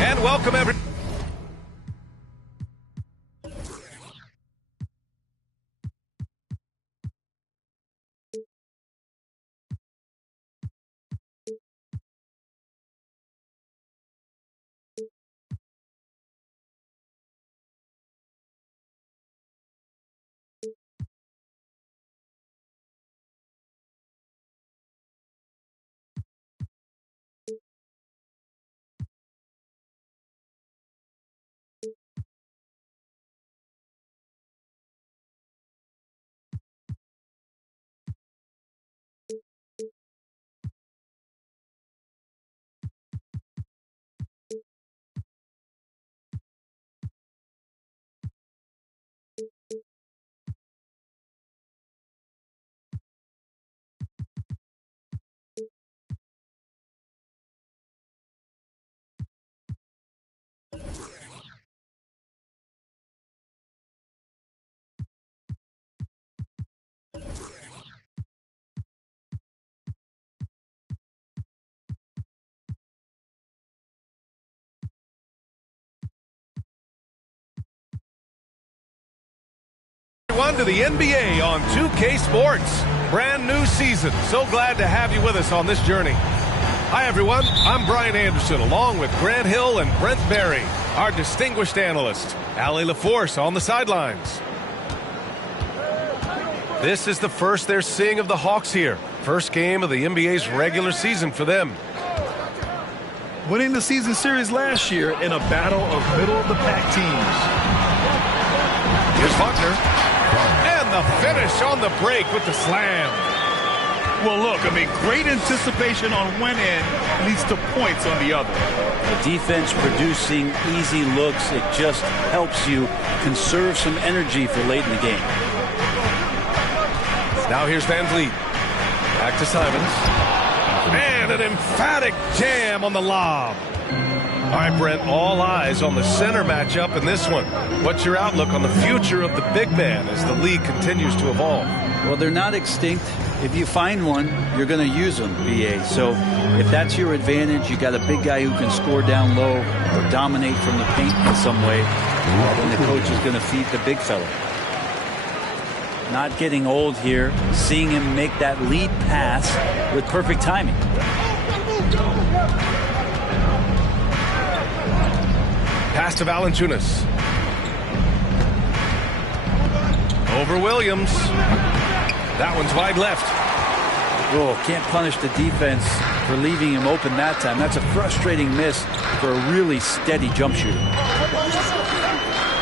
And welcome everyone. To the NBA on 2K Sports. Brand new season. So glad to have you with us on this journey. Hi, everyone. I'm Brian Anderson, along with Grant Hill and Brent Barry, our distinguished analyst. Allie LaForce on the sidelines. This is the first they're seeing of the Hawks here. First game of the NBA's regular season for them. Winning the season series last year in a battle of middle-of-the-pack teams. Here's Faulkner. And the finish on the break with the slam. Well, look, great anticipation on one end leads to points on the other. The defense producing easy looks. It just helps you conserve some energy for late in the game. Now here's VanVleet. Back to Simons. And an emphatic jam on the lob. All right, Brent, all eyes on the center matchup in this one. What's your outlook on the future of the big man as the league continues to evolve? Well, they're not extinct. If you find one, you're going to use them, BA. So if that's your advantage, you got a big guy who can score down low or dominate from the paint in some way, then the coach is going to feed the big fella. Not getting old here, seeing him make that lead pass with perfect timing. Pass to Valanciunas. Over Williams. That one's wide left. Oh, can't punish the defense for leaving him open that time. That's a frustrating miss for a really steady jump shooter.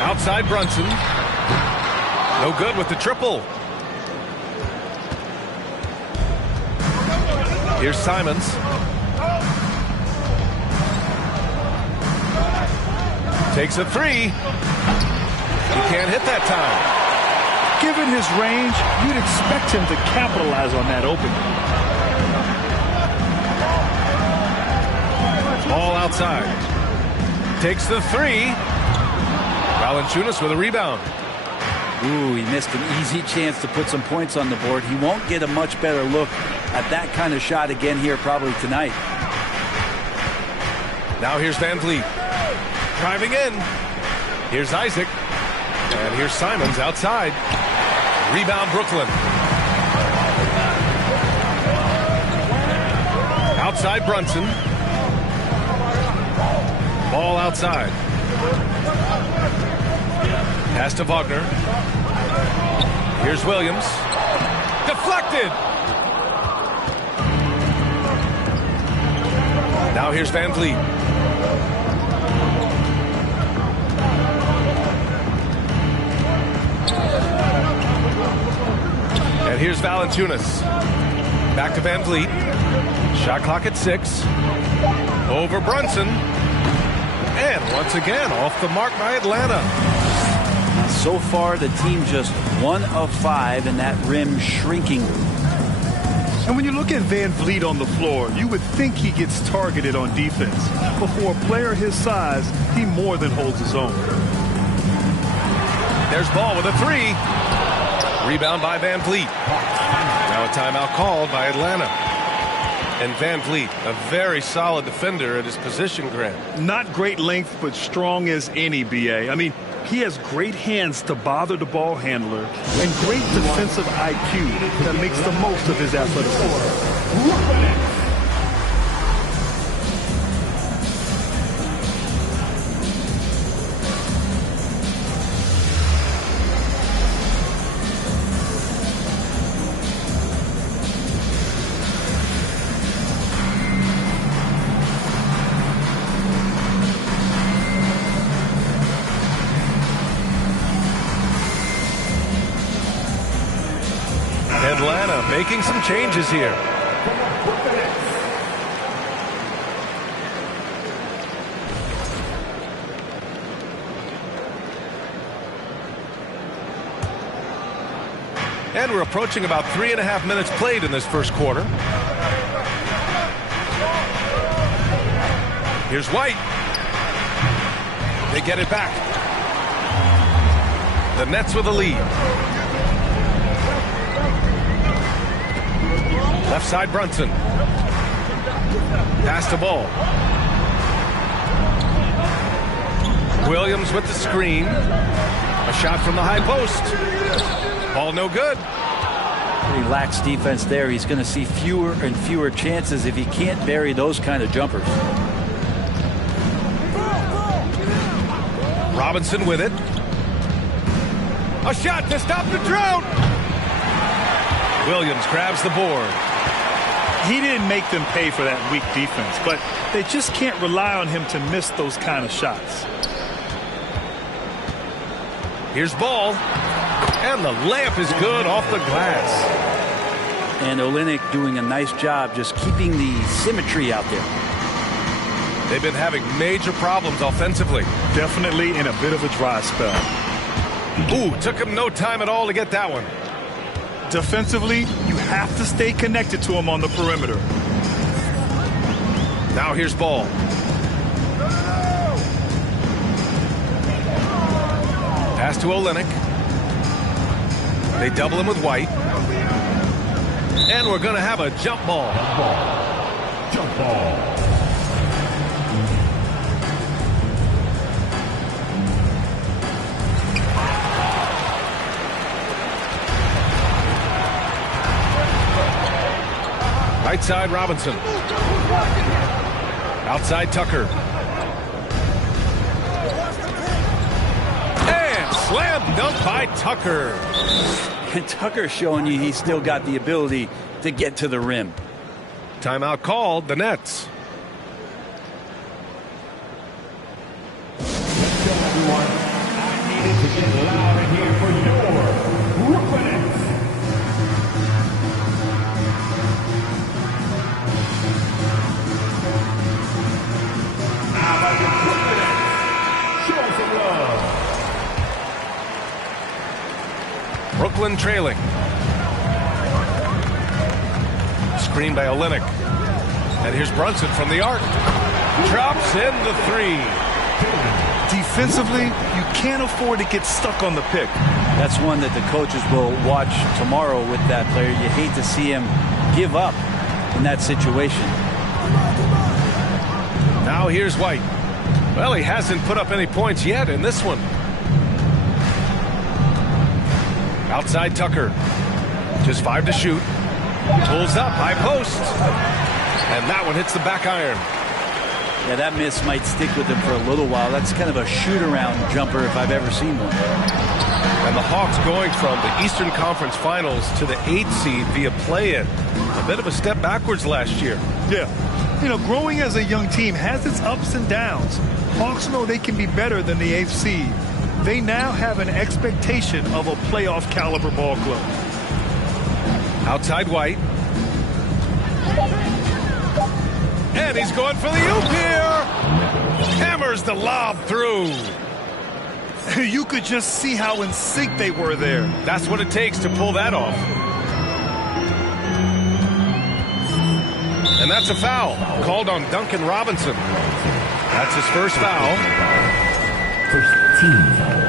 Outside Brunson. No good with the triple. Here's Simons. Takes a three. He can't hit that time. Given his range, you'd expect him to capitalize on that opening. Ball outside. Takes the three. Valanciunas with a rebound. Ooh, he missed an easy chance to put some points on the board. He won't get a much better look at that kind of shot again here probably tonight. Now here's VanVleet. Driving in. Here's Isaac. And here's Simons outside. Rebound Brooklyn. Outside Brunson. Ball outside. Pass to Wagner. Here's Williams. Deflected. Now here's VanVleet. And here's Valanciunas. Back to VanVleet. Shot clock at 6. Over Brunson. And once again, off the mark by Atlanta. So far, the team just 1 of 5 in that rim shrinking. And when you look at Van Vliet on the floor, you would think he gets targeted on defense. But for a player his size, he more than holds his own. There's Ball with a 3. Rebound by Van Vliet. Now a timeout called by Atlanta. And Van Vliet, a very solid defender at his position, Grant. Not great length, but strong as any, B.A. I mean, he has great hands to bother the ball handler and great defensive IQ that makes the most of his athleticism. Atlanta making some changes here. And we're approaching about 3.5 minutes played in this first quarter. Here's White. They get it back. The Nets with a lead. Left side, Brunson. Pass the ball. Williams with the screen. A shot from the high post. Ball no good. He lacks defense there. He's going to see fewer and fewer chances if he can't bury those kind of jumpers. Robinson with it. A shot to stop the drought. Williams grabs the board. He didn't make them pay for that weak defense, but they just can't rely on him to miss those kind of shots. Here's Ball. And the layup is good off the glass. And Olynyk doing a nice job just keeping the symmetry out there. They've been having major problems offensively. Definitely in a bit of a dry spell. Ooh, took him no time at all to get that one. Defensively, you have to stay connected to him on the perimeter. Now here's Ball. Pass to Olynyk. They double him with White. And we're going to have a jump ball. Jump ball. Right side, Robinson. Outside, Tucker. And slam dunk by Tucker. And Tucker's showing you he's still got the ability to get to the rim. Timeout called, the Nets. Everyone, I needed to get loud in here for your Brooklyn Nets. How about your Brooklyn Nets? Show some love. Brooklyn trailing. Screen by Olynyk. And here's Brunson from the arc. Drops in the 3. Defensively, you can't afford to get stuck on the pick. That's one that the coaches will watch tomorrow with that player. You hate to see him give up in that situation. Now here's White. Well, he hasn't put up any points yet in this one. Outside Tucker. Just 5 to shoot. Pulls up, high post. And that one hits the back iron. Yeah, that miss might stick with him for a little while. That's kind of a shoot-around jumper if I've ever seen one. And the Hawks going from the Eastern Conference Finals to the 8th seed via play-in. A bit of a step backwards last year. Yeah. You know, growing as a young team has its ups and downs. Hawks know they can be better than the 8th seed. They now have an expectation of a playoff caliber ball club. Outside White. And he's going for the oop here. Hammers the lob through. You could just see how in sync they were there. That's what it takes to pull that off. And that's a foul called on Duncan Robinson. That's his first foul. First team foul.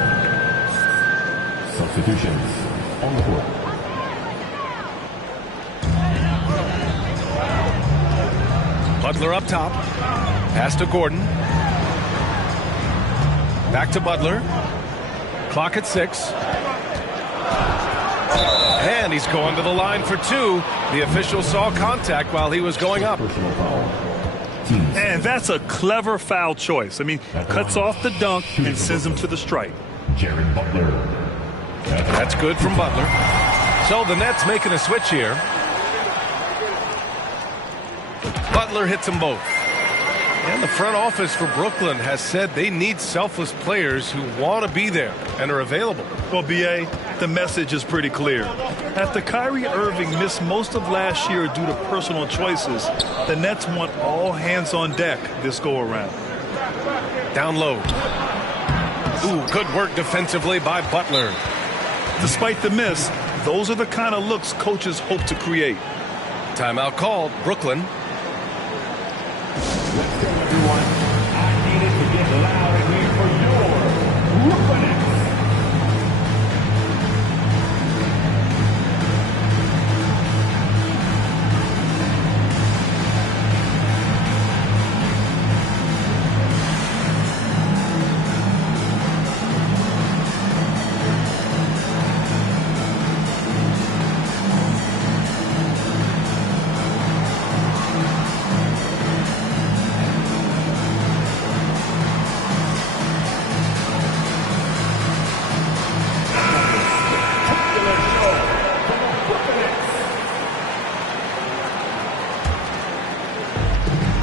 Substitutions on the court. Butler up top. Pass to Gordon. Back to Butler. Clock at 6. And he's going to the line for 2. The official saw contact while he was going up. Personal foul. And that's a clever foul choice. I mean, cuts off the dunk and sends him to the stripe. Jared Butler. That's good from Butler. So the Nets making a switch here. Butler hits them both. And the front office for Brooklyn has said they need selfless players who want to be there and are available. Well, B.A., the message is pretty clear. After Kyrie Irving missed most of last year due to personal choices, the Nets want all hands on deck this go-around. Down low. Ooh, good work defensively by Butler. Despite the miss, those are the kind of looks coaches hope to create. Timeout called. Brooklyn. Let's go, everyone. I need it to get loud in here for your Brooklyn Nets.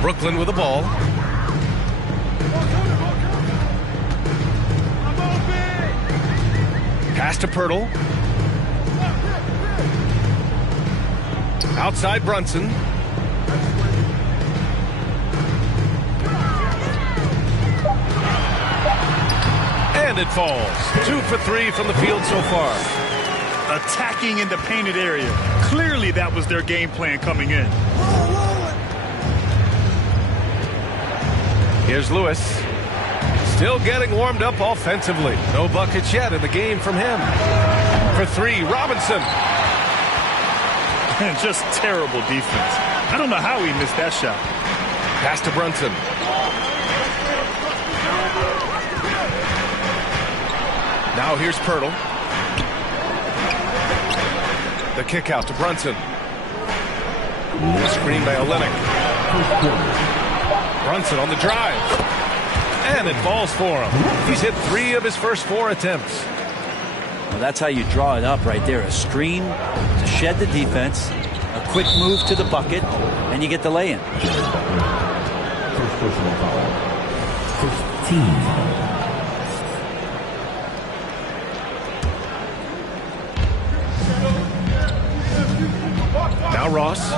Brooklyn with the ball. Pass to Pirtle. Outside Brunson. And it falls. 2 for 3 from the field so far. Attacking in the painted area. Clearly that was their game plan coming in. Here's Lewis. Still getting warmed up offensively. No buckets yet in the game from him. For 3, Robinson. And just terrible defense. I don't know how he missed that shot. Pass to Brunson. Now here's Pirtle. The kick out to Brunson. Screen by Olynyk. Brunson on the drive. And it falls for him. He's hit 3 of his first 4 attempts. Well, that's how you draw it up right there. A screen to shed the defense, a quick move to the bucket, and you get the lay-in. First personal foul. First team foul. Now Ross.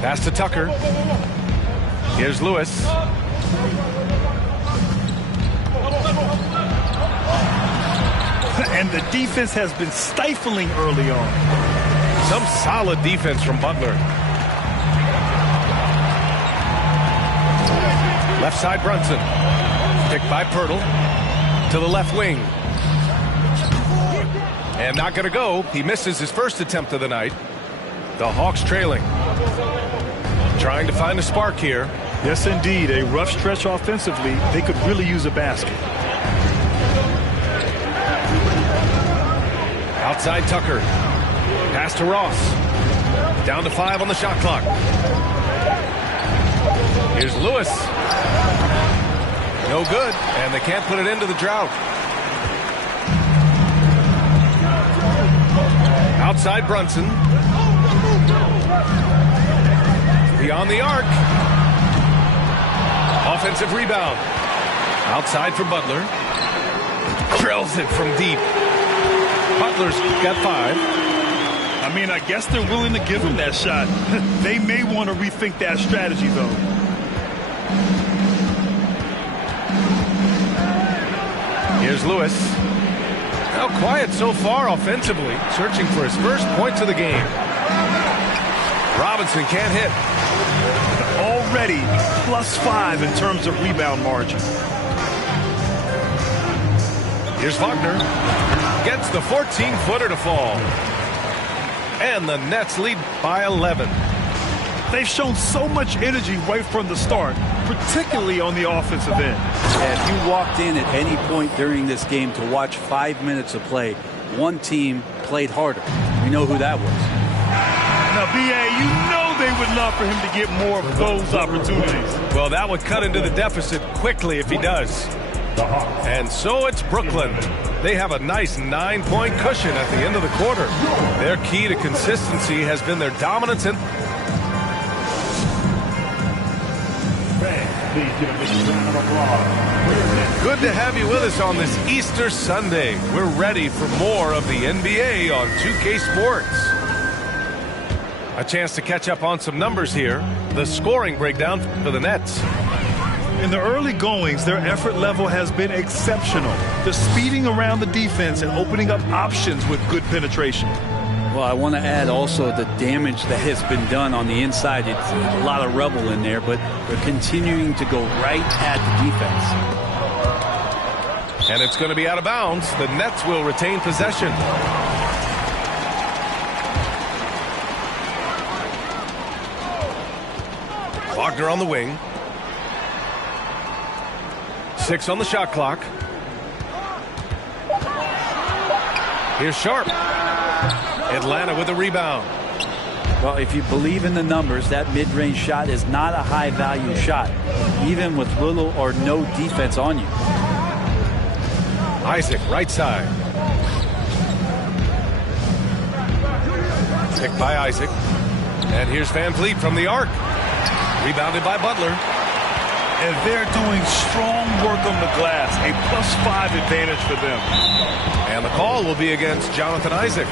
Pass to Tucker. Here's Lewis. And the defense has been stifling early on. Some solid defense from Butler. Left side Brunson. Picked by Pirtle. To the left wing. And not going to go. He misses his first attempt of the night. The Hawks trailing. Trying to find a spark here. Yes, indeed. A rough stretch offensively. They could really use a basket. Outside Tucker. Pass to Ross. Down to 5 on the shot clock. Here's Lewis. No good. And they can't put it into the drought. Outside Brunson. Beyond the arc. Offensive rebound. Outside for Butler. Drills it from deep. Butler's got 5. I mean, I guess they're willing to give him that shot. They may want to rethink that strategy, though. Here's Lewis. Now quiet so far offensively, searching for his first points of the game. Robinson can't hit. Already +5 in terms of rebound margin. Here's Wagner. Gets the 14-footer to fall. And the Nets lead by 11. They've shown so much energy right from the start, particularly on the offensive end. Yeah, if you walked in at any point during this game to watch 5 minutes of play, one team played harder. We know who that was. Now, B.A., you know they would love for him to get more of those opportunities. Well, that would cut into the deficit quickly if he does. And so it's Brooklyn. They have a nice 9-point cushion at the end of the quarter. Their key to consistency has been their dominance and good to have you with us on this Easter Sunday. We're ready for more of the NBA on 2K Sports. A chance to catch up on some numbers here. The scoring breakdown for the Nets. In the early goings, their effort level has been exceptional. They're speeding around the defense and opening up options with good penetration. Well, I want to add also the damage that has been done on the inside. It's a lot of rubble in there, but they're continuing to go right at the defense. And it's going to be out of bounds. The Nets will retain possession. Wagner on the wing. 6 on the shot clock. Here's Sharp. Atlanta with a rebound. Well, if you believe in the numbers, that mid-range shot is not a high-value shot, even with little or no defense on you. Isaac, right side. Picked by Isaac. And here's Van Vliet from the arc. Rebounded by Butler. And they're doing strong work on the glass. A +5 advantage for them. And the call will be against Jonathan Isaac.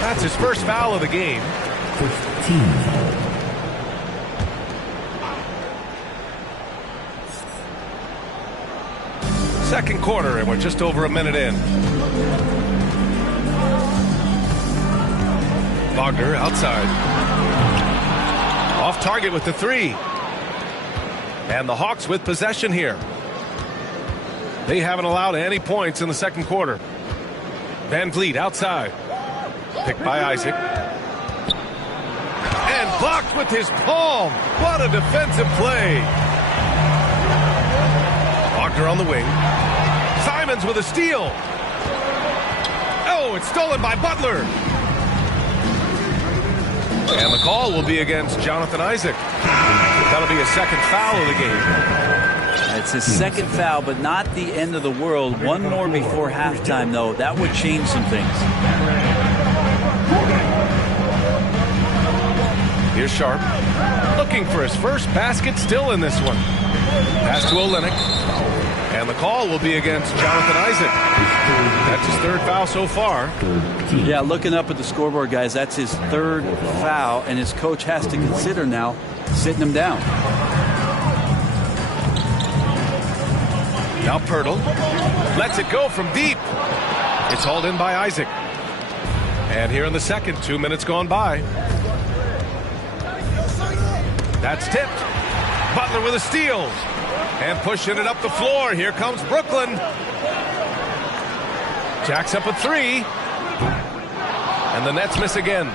That's his first foul of the game. 15. Second quarter, and we're just over a minute in. Wagner outside. Off target with the 3. And the Hawks with possession here. They haven't allowed any points in the second quarter. Van Vliet outside. Picked by Isaac. And blocked with his palm. What a defensive play. Wagner on the wing. Simons with a steal. Oh, it's stolen by Butler. And the call will be against Jonathan Isaac. That'll be a second foul of the game. It's his second foul, but not the end of the world. One more before halftime, though. That would change some things. Here's Sharp. Looking for his first basket still in this one. Pass to Olynyk. And the call will be against Jonathan Isaac. That's his third foul so far. Yeah, looking up at the scoreboard, guys, that's his third foul, and his coach has to consider now sitting him down. Now Pirtle lets it go from deep. It's hauled in by Isaac. And here in the second, 2 minutes gone by. That's tipped. Butler with a steal. And pushing it up the floor. Here comes Brooklyn. Jacks up a 3. And the Nets miss again.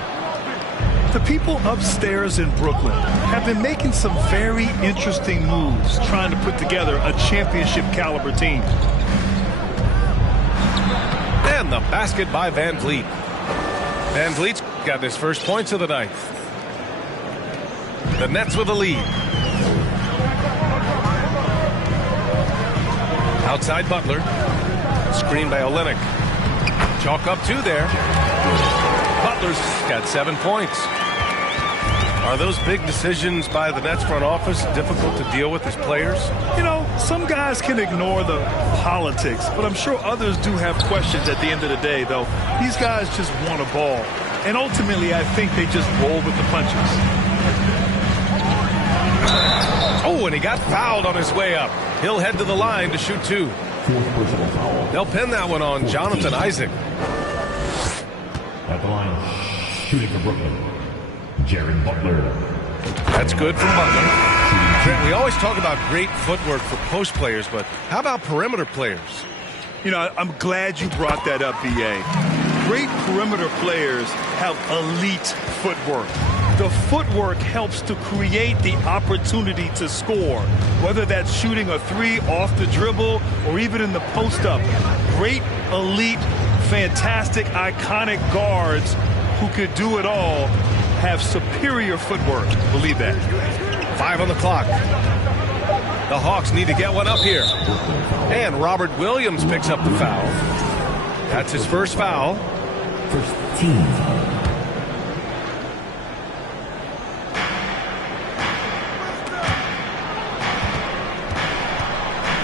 The people upstairs in Brooklyn have been making some very interesting moves, trying to put together a championship caliber team. And the basket by Van Vliet. Van Vliet's got his first points of the night. The Nets with the lead. Outside Butler. Screen by Olynyk. Chalk up 2 there. Butler's got 7 points. Are those big decisions by the Nets front office difficult to deal with as players? You know, some guys can ignore the politics, but I'm sure others do have questions at the end of the day, though. These guys just want a ball. And ultimately, I think they just roll with the punches. Oh, and he got fouled on his way up. He'll head to the line to shoot 2. They'll pin that one on Jonathan Isaac. At the line, shooting for Brooklyn, Jared Butler. That's good from Butler. Trent, we always talk about great footwork for post players, but how about perimeter players? You know, I'm glad you brought that up, B.A. Great perimeter players have elite footwork. The footwork helps to create the opportunity to score, whether that's shooting a 3 off the dribble or even in the post-up. Great, elite, fantastic, iconic guards who could do it all have superior footwork. Believe that. 5 on the clock. The Hawks need to get one up here. And Robert Williams picks up the foul. That's his first foul. First team foul.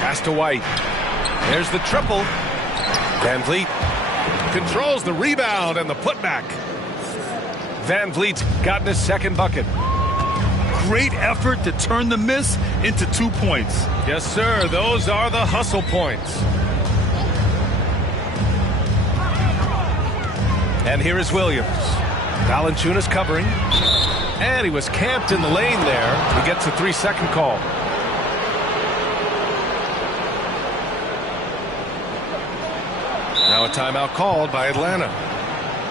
Pass to White. There's the triple. Van Vliet controls the rebound and the putback. Van Vliet's gotten his second bucket. Great effort to turn the miss into 2 points. Yes, sir. Those are the hustle points. And here is Williams. Valanciunas covering. And he was camped in the lane there. He gets a 3-second call. Now a timeout called by Atlanta.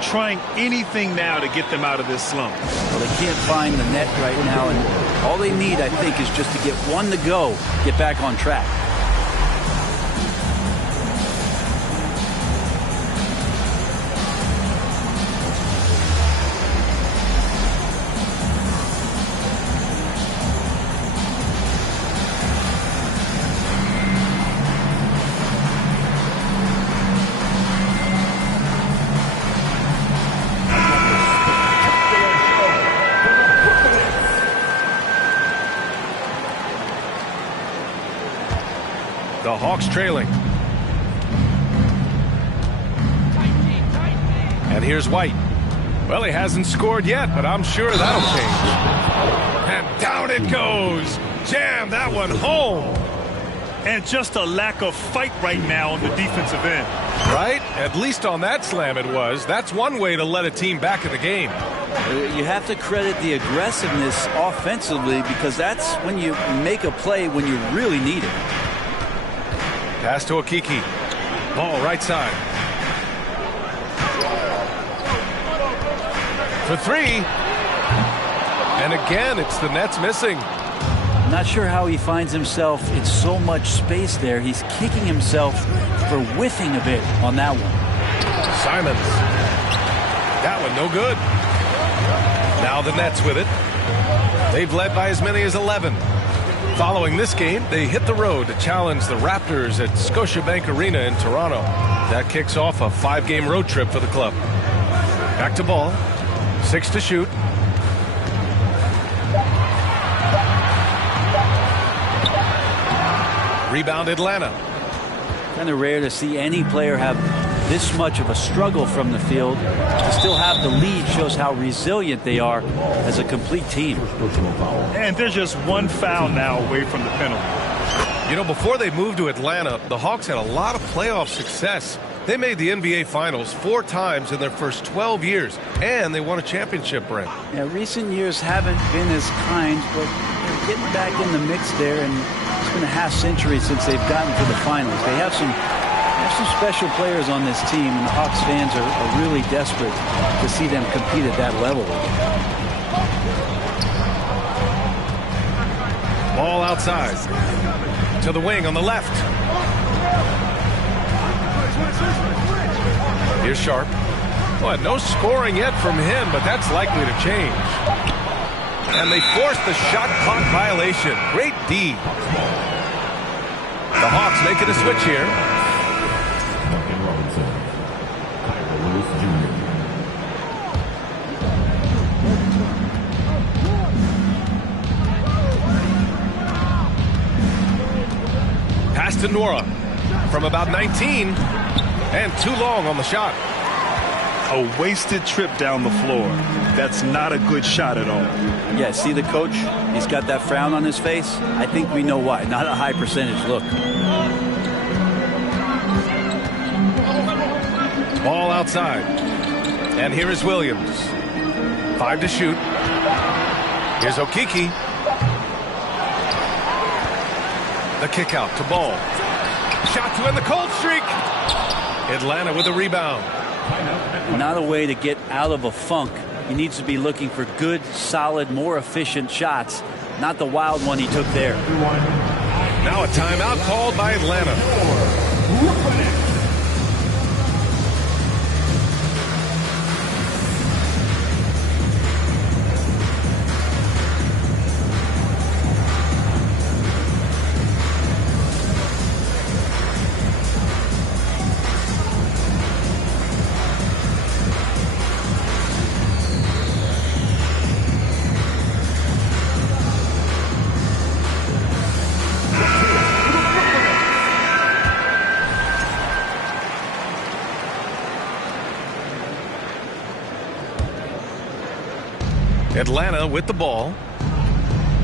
Trying anything now to get them out of this slump. Well, they can't find the net right now, and all they need, I think, is just to get one to go, get back on track. The Hawks trailing. And here's White. Well, he hasn't scored yet, but I'm sure that'll change. And down it goes. Jam that one home. And just a lack of fight right now on the defensive end. Right? At least on that slam it was. That's one way to let a team back in the game. You have to credit the aggressiveness offensively, because that's when you make a play when you really need it. Pass to Okiki. Ball right side. For 3. And again, it's the Nets missing. Not sure how he finds himself in so much space there. He's kicking himself for whiffing a bit on that one. Simons. That one no good. Now the Nets with it. They've led by as many as 11. Following this game, they hit the road to challenge the Raptors at Scotiabank Arena in Toronto. That kicks off a 5-game road trip for the club. Back to ball. 6 to shoot. Rebound Atlanta. Kind of rare to see any player have this much of a struggle from the field. To still have the lead shows how resilient they are as a complete team. And there's just one foul now away from the penalty. You know, before they moved to Atlanta, the Hawks had a lot of playoff success. They made the NBA Finals 4 times in their first 12 years, and they won a championship, Brent. Yeah, recent years haven't been as kind, but they're getting back in the mix there, and it's been a half-century since they've gotten to the finals. They have some special players on this team, and the Hawks fans are really desperate to see them compete at that level. Ball outside. To the wing on the left. Here's Sharp. Well, no scoring yet from him, but that's likely to change. And they force the shot clock violation. Great D. The Hawks making a switch here. Pass to Nora from about 19, and too long on the shot. A wasted trip down the floor. That's not a good shot at all. Yeah, see the coach He's got that frown on his face. I think we know why. Not a high percentage look. Ball outside. And here is Williams. 5 to shoot. Here's Okiki. The kick out to Ball. Shot to end the cold streak. Atlanta with a rebound. Not a way to get out of a funk. He needs to be looking for good, solid, more efficient shots. Not the wild one he took there. Now a timeout called by Atlanta. Atlanta with the ball.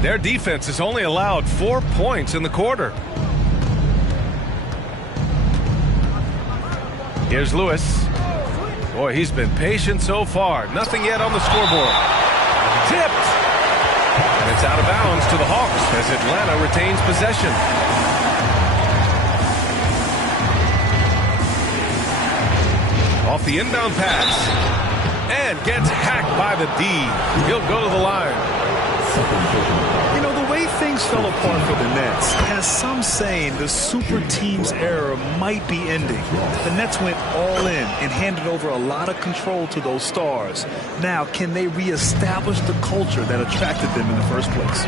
Their defense has only allowed 4 points in the quarter. Here's Lewis. Boy, he's been patient so far. Nothing yet on the scoreboard. Tipped. And it's out of bounds to the Hawks as Atlanta retains possession. Off the inbound pass. And gets hacked by the D. He'll go to the line. You know, the way things fell apart for the Nets has some saying the super team's era might be ending. The Nets went all in and handed over a lot of control to those stars. Now, can they reestablish the culture that attracted them in the first place?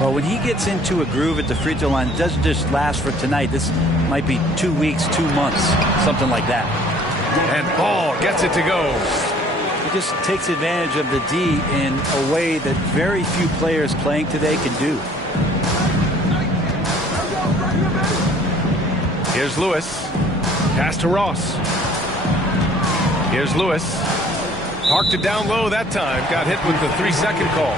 Well, when he gets into a groove at the free throw line, it doesn't just last for tonight. This might be 2 weeks, 2 months, something like that. And Ball gets it to go. He just takes advantage of the D in a way that very few players playing today can do. Here's Lewis. Pass to Ross. Here's Lewis. Parked it down low that time. Got hit with the 3-second call.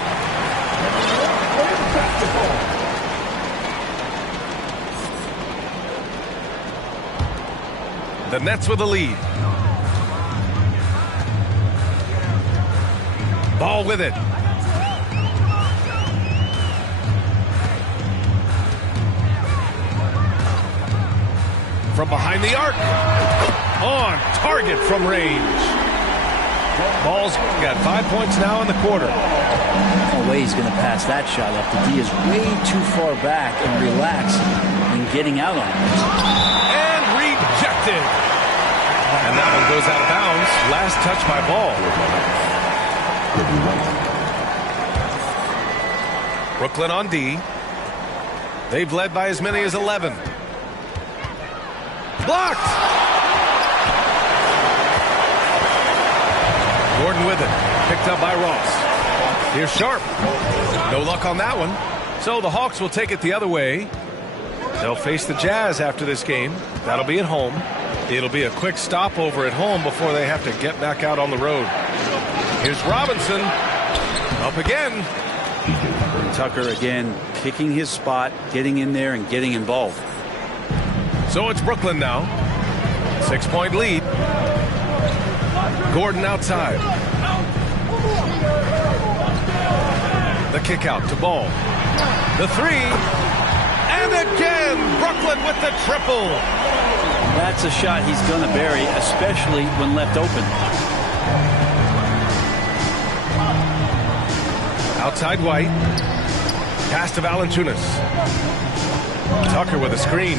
The Nets with the lead. Ball with it. From behind the arc. On target from range. Ball's got 5 points now in the quarter. No way he's going to pass that shot up. The D is way too far back and relaxed in getting out on it. And rejected. And that one goes out of bounds. Last touch by Ball. Brooklyn on D. They've led by as many as 11. Blocked! Gordon with it. Picked up by Ross. Here's Sharp. No luck on that one. So the Hawks will take it the other way. They'll face the Jazz after this game. That'll be at home. It'll be a quick stopover at home before they have to get back out on the road. Here's Robinson. Up again. Tucker again picking his spot, getting in there and getting involved. So it's Brooklyn now. 6-point lead. Gordon outside. The kick out to Ball. The three. And again, Brooklyn with the triple. That's a shot he's going to bury, especially when left open. Outside White. Pass to Valanciunas. Tucker with a screen.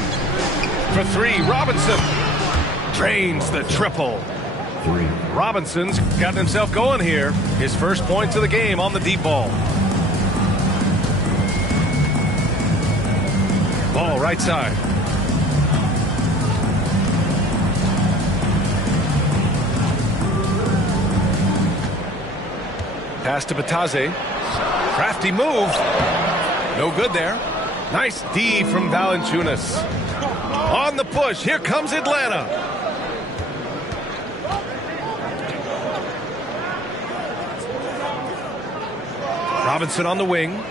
For three, Robinson. Drains the triple. Robinson's gotten himself going here. His first points of the game on the deep ball. Ball right side. Pass to Batase. Crafty move. No good there. Nice D from Valanciunas. On the push. Here comes Atlanta. Robinson on the wing.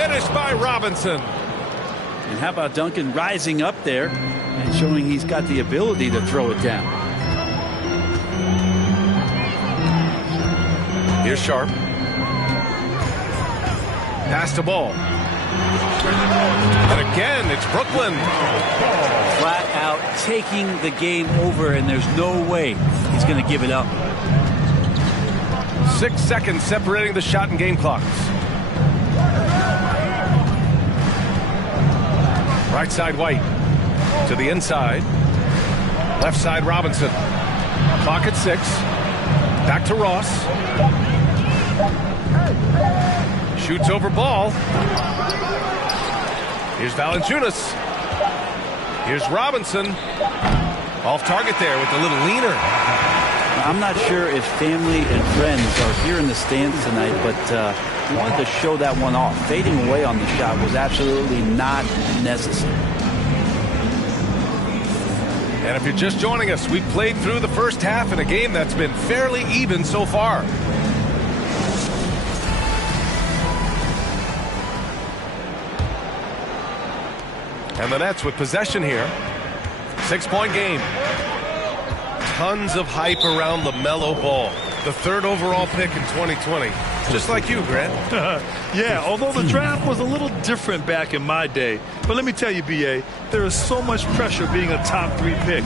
Finished by Robinson. And how about Duncan rising up there and showing he's got the ability to throw it down. Here's Sharp. Pass the ball. And again, it's Brooklyn. Flat out taking the game over, and there's no way he's going to give it up. 6 seconds separating the shot and game clocks. Right side White. To the inside. Left side Robinson. Clock at 6. Back to Ross. Shoots over ball. Here's Valanciunas. Here's Robinson. Off target there with a little leaner. I'm not sure if family and friends are here in the stands tonight, but he wanted to show that one off. Fading away on the shot was absolutely not necessary. And if you're just joining us, we've played through the first half in a game that's been fairly even so far. And the Nets with possession here. 6-point game. Tons of hype around LaMelo Ball, the 3rd overall pick in 2020. Just like you, Grant. Yeah, although the draft was a little different back in my day. But let me tell you, B.A., there is so much pressure being a top 3 pick.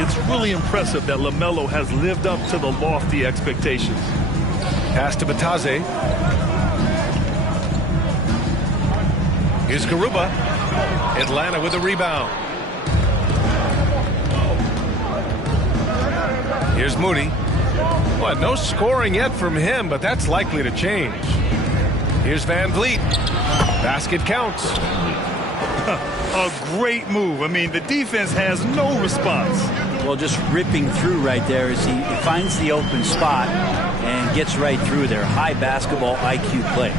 It's really impressive that LaMelo has lived up to the lofty expectations. Pass to Bataze. Here's Garuba. Atlanta with a rebound. Here's Moody. Well, no scoring yet from him, but that's likely to change. Here's Van Vliet. Basket counts. A great move. I mean, the defense has no response. Well, just ripping through right there as he finds the open spot and gets right through there. High basketball IQ play.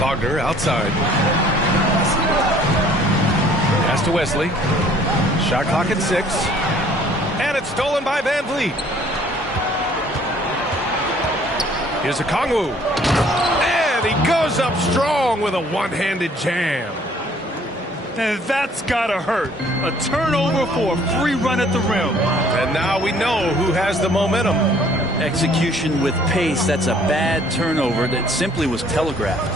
Wagner outside. Pass to Wesley. Shot clock at 6. And it's stolen by Van Vliet. Here's Okongwu. And he goes up strong with a one-handed jam. And that's gotta hurt. A turnover for a free run at the rim. And now we know who has the momentum. Execution with pace. That's a bad turnover that simply was telegraphed.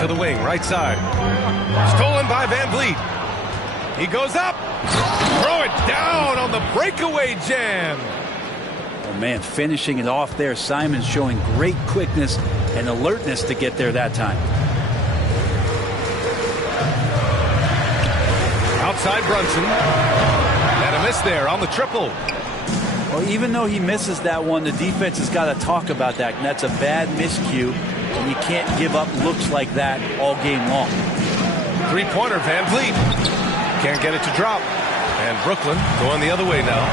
To the wing, right side. Stolen by Van Vliet. He goes up. Throw it down on the breakaway jam. Oh, man, finishing it off there. Simons showing great quickness and alertness to get there that time. Outside Brunson. And a miss there on the triple. Well, even though he misses that one, the defense has got to talk about that. And that's a bad miscue. And you can't give up looks like that all game long. Three-pointer, Van Vliet. Can't get it to drop. And Brooklyn going the other way now.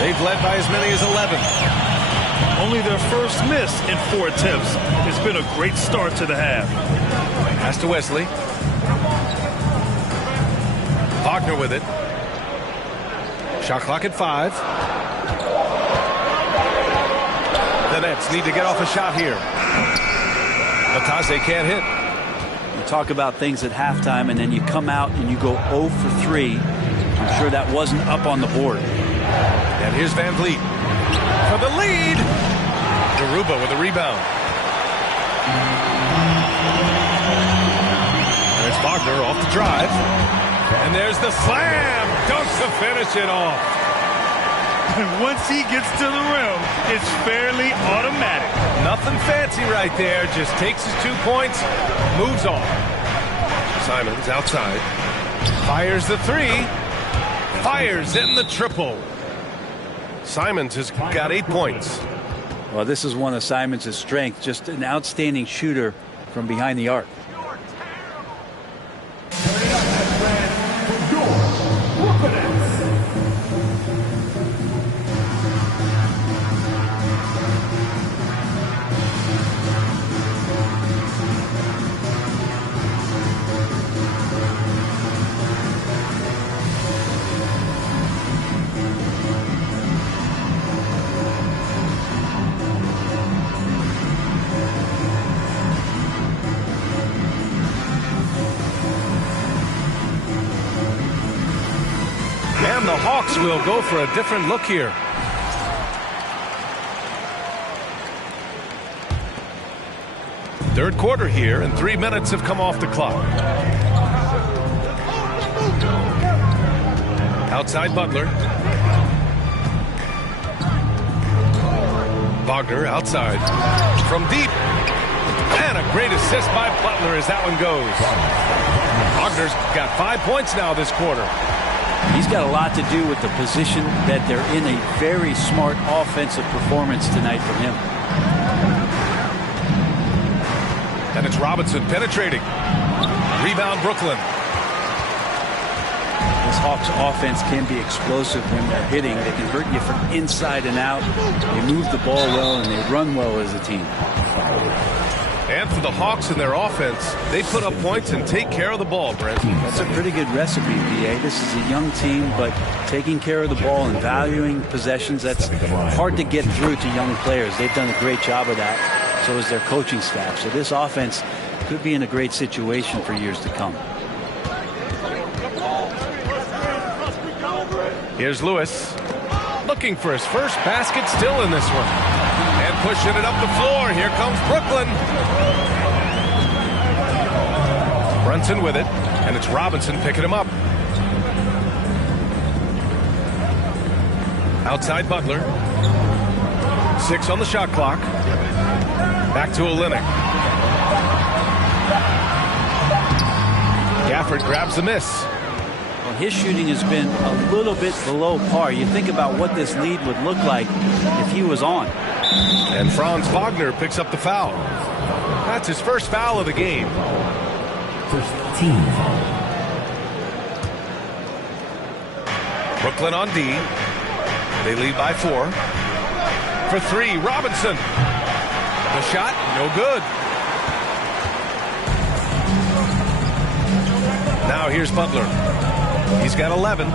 They've led by as many as 11. Only their first miss in 4 attempts. It's been a great start to the half. Pass to Wesley. Wagner with it. Shot clock at 5. The Nets need to get off a shot here. Bataze can't hit. You talk about things at halftime, and then you come out and you go 0 for 3. I'm sure that wasn't up on the board. And here's Van Vliet for the lead. Garuba with a rebound. There's Wagner off the drive. And there's the slam. Dunks to finish it off. And once he gets to the rim, it's fairly automatic. Nothing fancy right there. Just takes his 2 points, moves on. Simons outside. Fires the 3. Fires in the triple. Simons has got 8 points. Well, this is one of Simons' strengths. Just an outstanding shooter from behind the arc. Hawks will go for a different look here. Third quarter here, and 3 minutes have come off the clock. Outside Butler. Wagner outside. From deep. And a great assist by Butler as that one goes. Wagner's got 5 points now this quarter. He's got a lot to do with the position that they're in. A very smart offensive performance tonight from him. And it's Robinson penetrating. Rebound Brooklyn. This Hawks offense can be explosive when they're hitting. They can hurt you from inside and out. They move the ball well and they run well as a team. And for the Hawks in their offense, they put up points and take care of the ball, Brent. That's a pretty good recipe, BA. This is a young team, but taking care of the ball and valuing possessions, that's hard to get through to young players. They've done a great job of that. So is their coaching staff. So this offense could be in a great situation for years to come. Here's Lewis looking for his first basket, still in this one. And pushing it up the floor. Here comes Brooklyn. Brunson with it, and it's Robinson picking him up. Outside Butler. 6 on the shot clock. Back to Olynyk. Gafford grabs the miss. Well, his shooting has been a little bit below par. You think about what this lead would look like if he was on. And Franz Wagner picks up the foul. That's his first foul of the game. First team foul. Brooklyn on D. They lead by 4. For 3, Robinson. The shot, no good. Now here's Butler. He's got 11.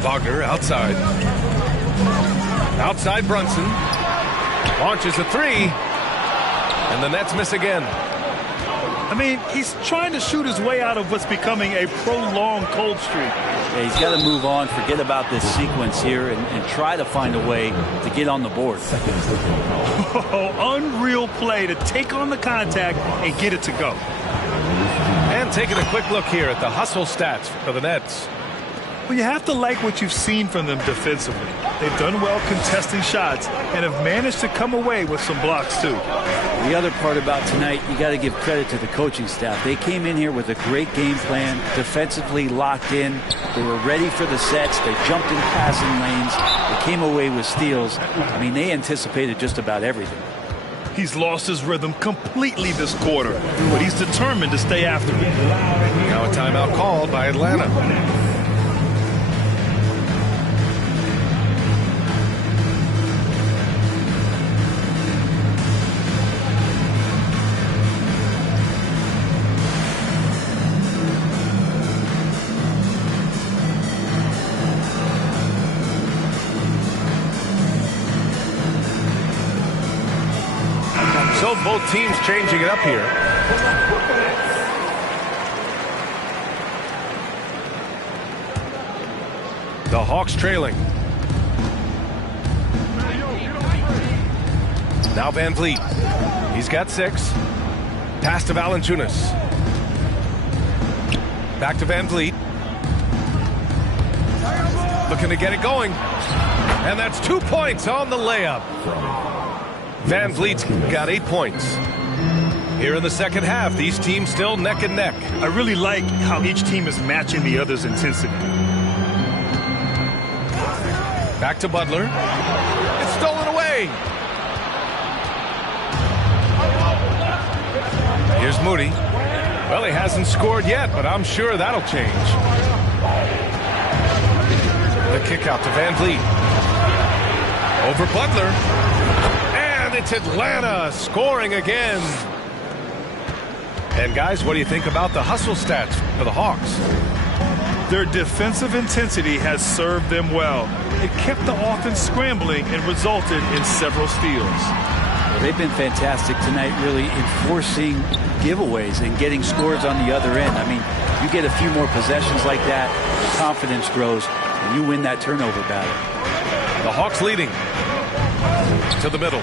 Wagner outside. Outside Brunson. Launches a 3. And the Nets miss again. I mean, he's trying to shoot his way out of what's becoming a prolonged cold streak. Yeah, he's got to move on, forget about this sequence here, and try to find a way to get on the board. Oh, unreal play to take on the contact and get it to go. And taking a quick look here at the hustle stats for the Nets. Well, you have to like what you've seen from them defensively. They've done well contesting shots and have managed to come away with some blocks, too. The other part about tonight, you got to give credit to the coaching staff. They came in here with a great game plan, defensively locked in. They were ready for the sets. They jumped in passing lanes. They came away with steals. I mean, they anticipated just about everything. He's lost his rhythm completely this quarter, but he's determined to stay after it. Now a timeout called by Atlanta. So both teams changing it up here. The Hawks trailing. Now Van Vliet. He's got 6. Pass to Valanciunas. Back to Van Vliet. Looking to get it going. And that's 2 points on the layup. Van Vliet's got 8 points. Here in the second half, these teams still neck and neck. I really like how each team is matching the other's intensity. Back to Butler. It's stolen away. Here's Moody. Well, he hasn't scored yet, but I'm sure that'll change. The kick out to Van Vliet. Over Butler. And it's Atlanta scoring again. And guys, what do you think about the hustle stats for the Hawks? Their defensive intensity has served them well. It kept the offense scrambling and resulted in several steals. They've been fantastic tonight, really enforcing giveaways and getting scores on the other end. I mean, You get a few more possessions like that, the confidence grows, and you win that turnover battle. The Hawks leading. To the middle.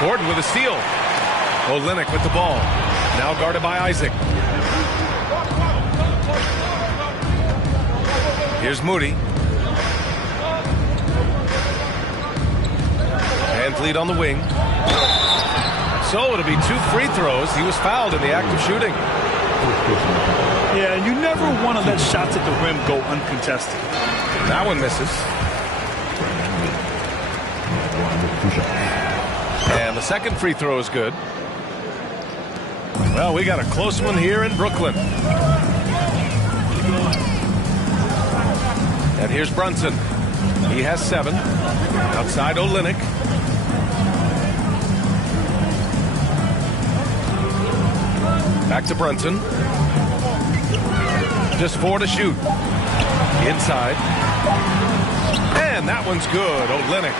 Gordon with a steal. Olynyk with the ball. Now guarded by Isaac. Here's Moody. VanVleet on the wing. So it'll be 2 free throws. He was fouled in the act of shooting. Yeah, and you never want to let shots at the rim go uncontested. That one misses. And the second free throw is good. Well, we got a close one here in Brooklyn. And here's Brunson. He has 7. Outside Olynyk. Back to Brunson. Just 4 to shoot. Inside. And that one's good. Olynyk.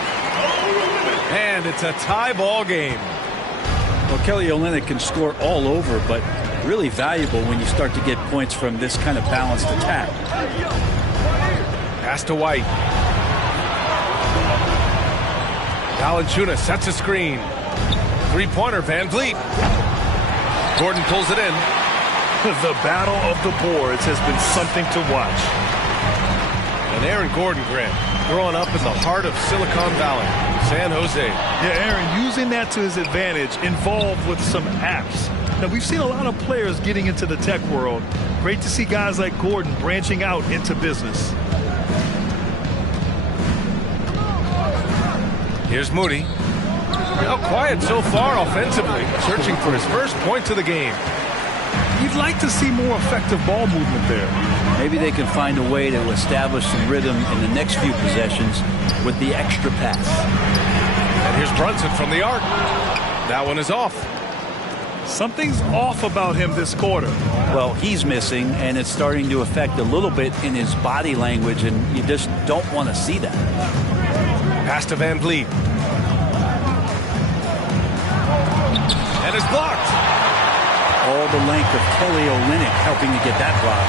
And it's a tie ball game. Well, Kelly Olynyk can score all over, but really valuable when you start to get points from this kind of balanced attack. Pass to White. Valanciunas sets a screen. 3-pointer, VanVleet. Gordon pulls it in. The battle of the boards has been something to watch. And Aaron Gordon, Grant, growing up in the heart of Silicon Valley, San Jose. Yeah, Aaron, using that to his advantage, involved with some apps. Now, we've seen a lot of players getting into the tech world. Great to see guys like Gordon branching out into business. Here's Moody. Now quiet so far offensively, searching for his first points of the game. You'd like to see more effective ball movement there. Maybe they can find a way to establish some rhythm in the next few possessions with the extra pass. And here's Brunson from the arc. That one is off. Something's off about him this quarter. Well, he's missing, and it's starting to affect a little bit in his body language, and you just don't want to see that. Pass to VanVleet. And it's blocked. All the length of Kelly Olynyk helping to get that block.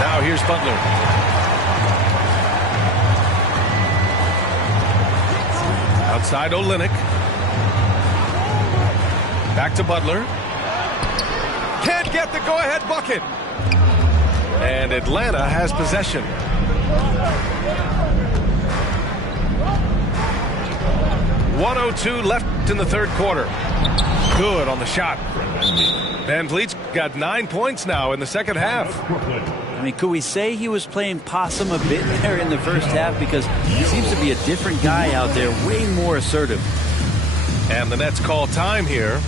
Now here's Butler. Outside Olynyk. Back to Butler. Can't get the go-ahead bucket. And Atlanta has possession. .102 left in the third quarter. Good on the shot. VanVleet's got 9 points now in the second half. I mean, could we say he was playing possum a bit there in the first half? Because he seems to be a different guy out there, way more assertive. And the Nets call time here.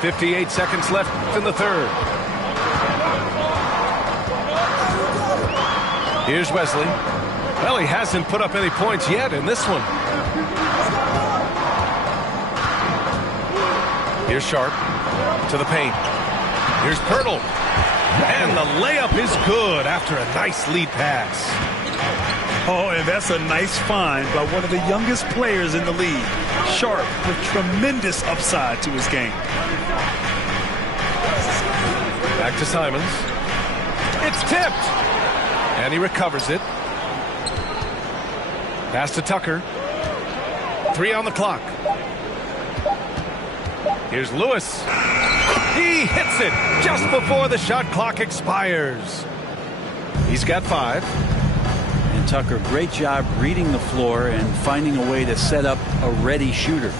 .58 seconds left in the third. Here's Wesley. Well, he hasn't put up any points yet in this one. Here's Sharp to the paint. Here's Pirtle. And the layup is good after a nice lead pass. Oh, and that's a nice find by one of the youngest players in the league. Sharp with tremendous upside to his game. Back to Simons. It's tipped. And he recovers it. Pass to Tucker. 3 on the clock. Here's Lewis. He hits it just before the shot clock expires. He's got 5. And Tucker, great job reading the floor and finding a way to set up a ready shooter.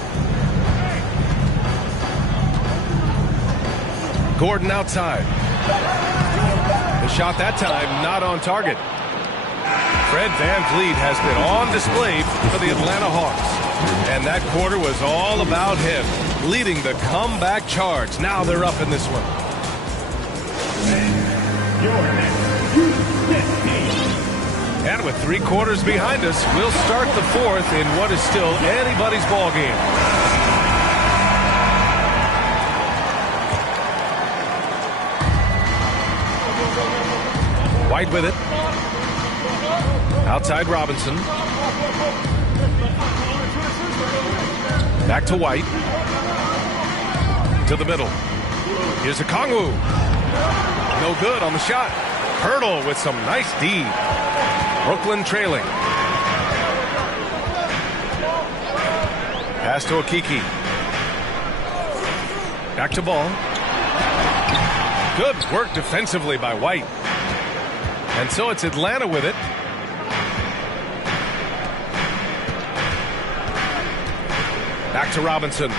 Gordon outside. The shot that time not on target. Fred VanVleet has been on display for the Atlanta Hawks. And that quarter was all about him, leading the comeback charge. Now they're up in this one. And with 3 quarters behind us, we'll start the 4th in what is still anybody's ball game. White with it. Outside Robinson. Back to White. To the middle. Here's a Kongwu. No good on the shot. Hurdle with some nice D. Brooklyn trailing. Pass to Okiki. Back to Ball. Good work defensively by White. And so it's Atlanta with it. Back to Robinson.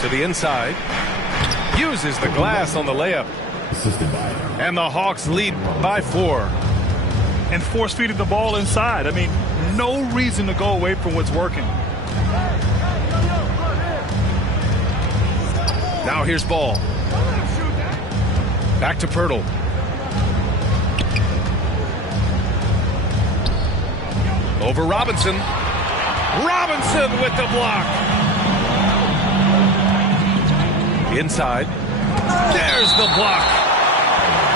To the inside. Uses the glass on the layup. And the Hawks lead by 4. And force-feeding the ball inside. I mean, no reason to go away from what's working. Now here's Ball. Back to Pirtle. Over Robinson. Robinson with the block. Inside. There's the block.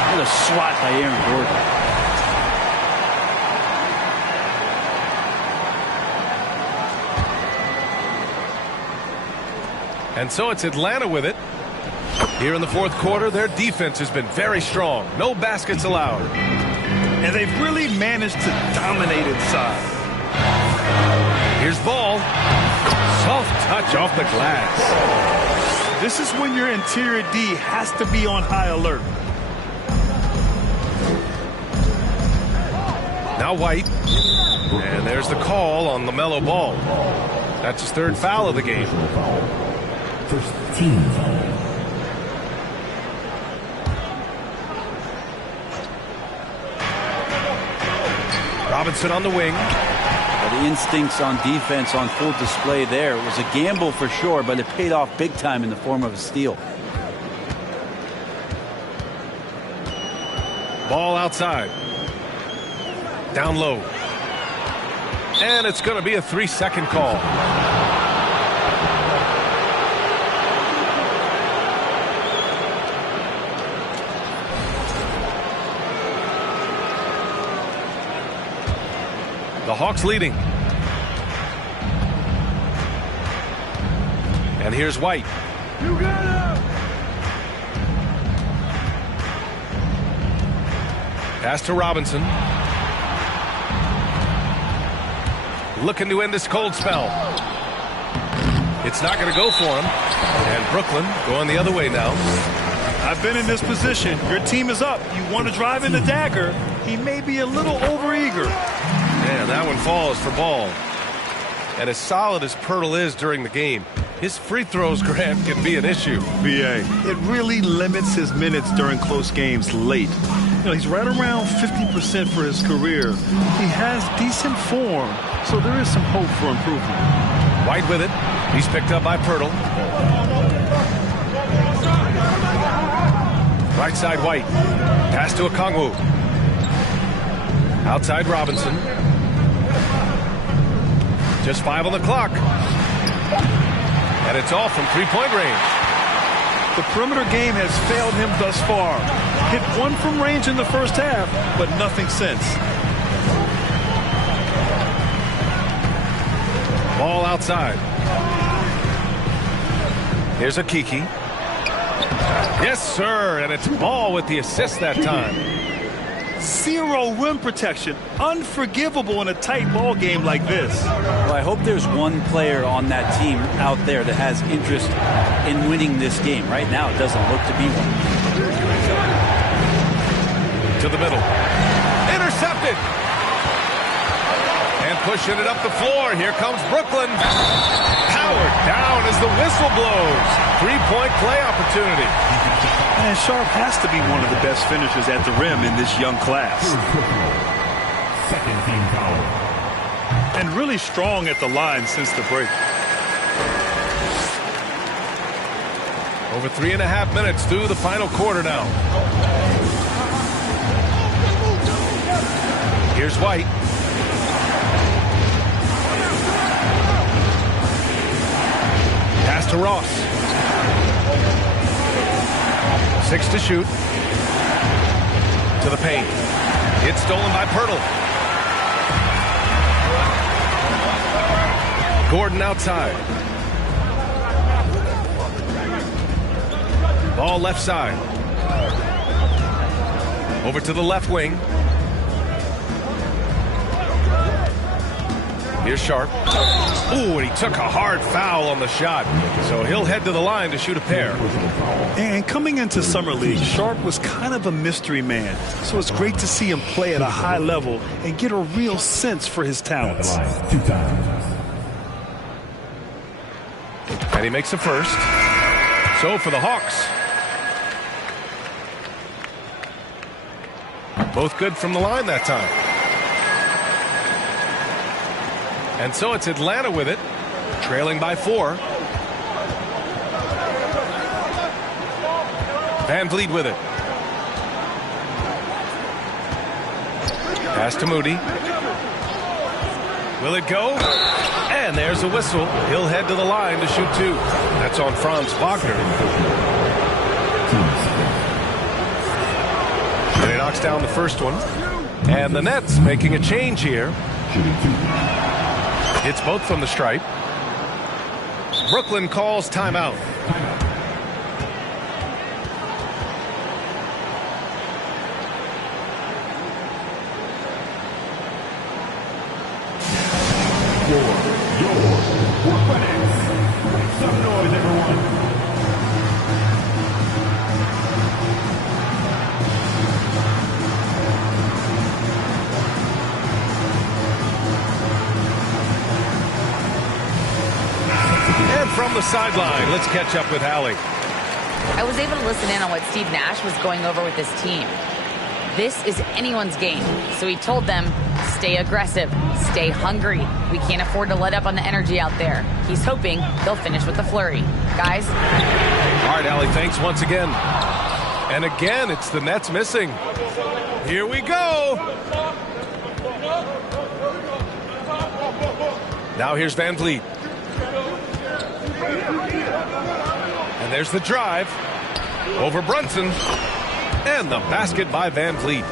What a swat by Aaron Gordon. And so it's Atlanta with it. Here in the 4th quarter, their defense has been very strong. No baskets allowed. And they've really managed to dominate inside. Here's Ball. Soft touch off the glass. This is when your interior D has to be on high alert. Now White. And there's the call on LaMelo Ball. That's his 3rd foul of the game. First team foul. Robinson on the wing. Well, the instincts on defense on full display there. It was a gamble for sure, but it paid off big time in the form of a steal. Ball outside. Down low. And it's going to be a 3-second call. The Hawks leading. And here's White. You got it. Pass to Robinson. Looking to end this cold spell. It's not going to go for him. And Brooklyn going the other way now. I've been in this position. Your team is up. You want to drive in the dagger. He may be a little overeager. And that one falls for Ball. And as solid as Pirtle is during the game, his free throws, Grant, can be an issue. BA, it really limits his minutes during close games late. You know, he's right around 50% for his career. He has decent form, so there is some hope for improvement. White with it. He's picked up by Pirtle. Right side White. Pass to Okongwu. Outside Robinson. Just 5 on the clock. And it's all from 3-point range. The perimeter game has failed him thus far. Hit 1 from range in the first half, but nothing since. Ball outside. Here's Okiki. Yes, sir. And it's Ball with the assist that time. 0 rim protection. Unforgivable in a tight ball game like this. Well, I hope there's one player on that team out there that has interest in winning this game. Right now, it doesn't look to be one. To the middle. Intercepted. And pushing it up the floor. Here comes Brooklyn. Powered down as the whistle blows. 3-point play opportunity. And Sharp has to be one of the best finishers at the rim in this young class. Second team foul. And really strong at the line since the break. Over 3.5 minutes through the final quarter now. Here's White. Pass to Ross. 6 to shoot. To the paint. It's stolen by Pirtle. Gordon outside. Ball left side. Over to the left wing. Here's Sharp. Ooh, and he took a hard foul on the shot. So he'll head to the line to shoot a pair. And coming into Summer League, Sharp was kind of a mystery man. So it's great to see him play at a high level and get a real sense for his talents. And he makes a first. So for the Hawks. Both good from the line that time. And so it's Atlanta with it, trailing by 4. Van Vliet with it. Pass to Moody. Will it go? And there's a whistle. He'll head to the line to shoot 2. That's on Franz Wagner. And he knocks down the first one. And the Nets making a change here. It's both from the stripe. Brooklyn calls timeout. Make some noise, everyone. And from the sideline, let's catch up with Allie. I was able to listen in on what Steve Nash was going over with his team. This is anyone's game, so he told them, stay aggressive, stay hungry. We can't afford to let up on the energy out there. He's hoping they'll finish with the flurry. Guys? All right, Allie, thanks once again. And again, it's the Nets missing. Here we go. Now here's Van Vliet. And there's the drive. Over Brunson. And the basket by Van Vliet.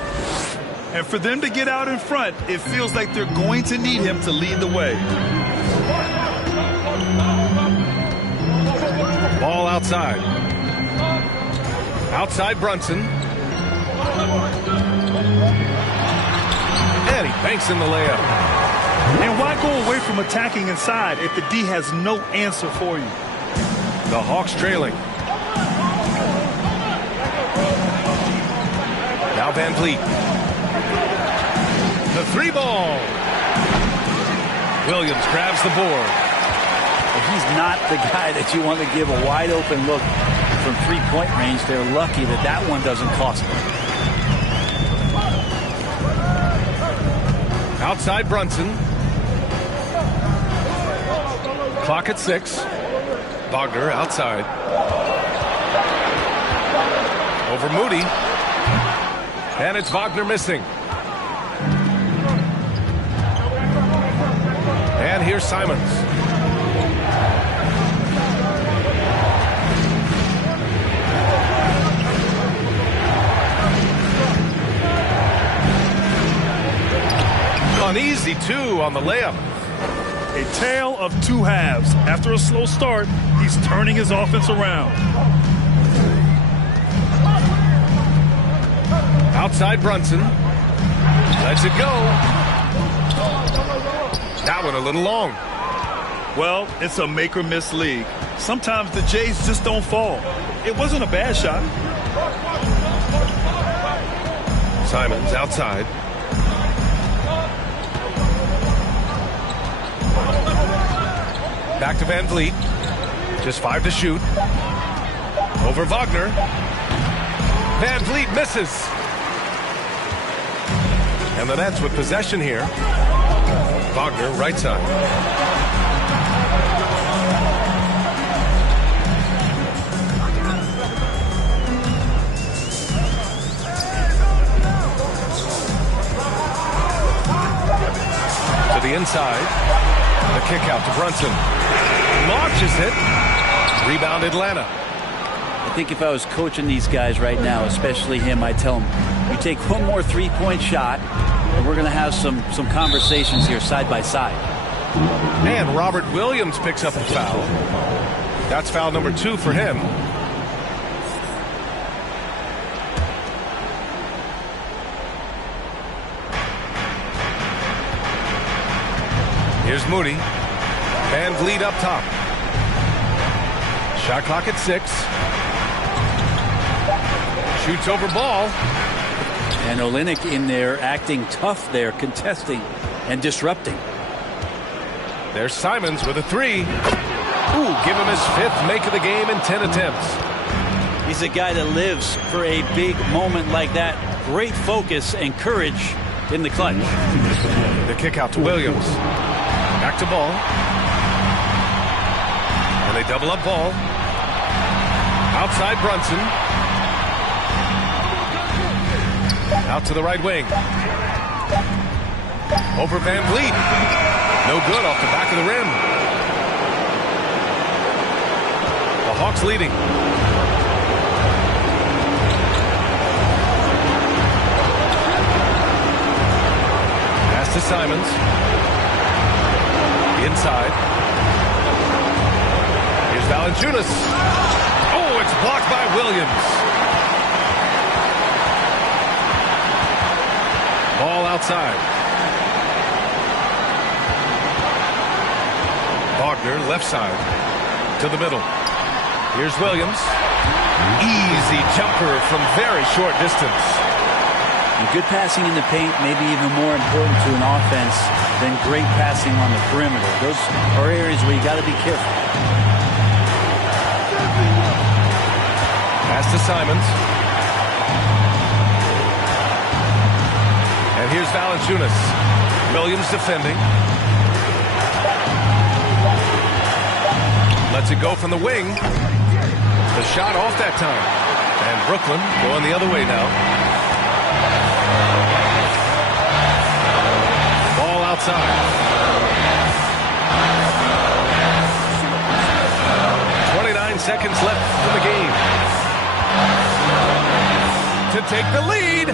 And for them to get out in front, it feels like they're going to need him to lead the way. Ball outside. Outside Brunson. And he banks in the layup. And why go away from attacking inside if the D has no answer for you? The Hawks trailing. Now Van Vliet. The 3 ball. Williams grabs the board. He's not the guy that you want to give a wide open look from 3-point range. They're lucky that that one doesn't cost them. Outside Brunson. Clock at 6. Wagner outside. Over Moody. And it's Wagner missing. And here's Simons. An easy 2 on the layup. A tale of 2 halves. After a slow start, he's turning his offense around. Outside Brunson. Lets it go. That one a little long. Well, it's a make or miss league. Sometimes the Jays just don't fall. It wasn't a bad shot. Simons outside. Back to Van Vliet. Just 5 to shoot. Over Wagner. Van Vliet misses. And the Nets with possession here. Wagner right side. inside. The kick out to Brunson. Launches it. Rebound Atlanta. I think if I was coaching these guys right now, especially him, I'd tell him, you take one more three-point shot, and we're going to have some conversations here side by side. And Robert Williams picks up a foul. That's foul number 2 for him. Here's Moody. Van Vliet up top. Shot clock at 6. Shoots over ball. And Olynyk in there acting tough there, contesting and disrupting. There's Simons with a 3. Ooh, give him his 5th make of the game in 10 attempts. He's a guy that lives for a big moment like that. Great focus and courage in the clutch. The kick out to Williams. Back to Ball. And they double up Ball. Outside Brunson. Out to the right wing. Over Van Vliet. No good off the back of the rim. The Hawks leading. Pass to Simons. Inside. Here's Valanciunas. Oh, it's blocked by Williams. Ball outside. Wagner left side to the middle. Here's Williams. Easy jumper from very short distance. And good passing in the paint may be even more important to an offense than great passing on the perimeter. Those are areas where you got to be careful. Pass to Simons. And here's Valanciunas. Williams defending. Lets it go from the wing. The shot off that time. And Brooklyn going the other way now. Ball outside. 29 seconds left in the game. To take the lead.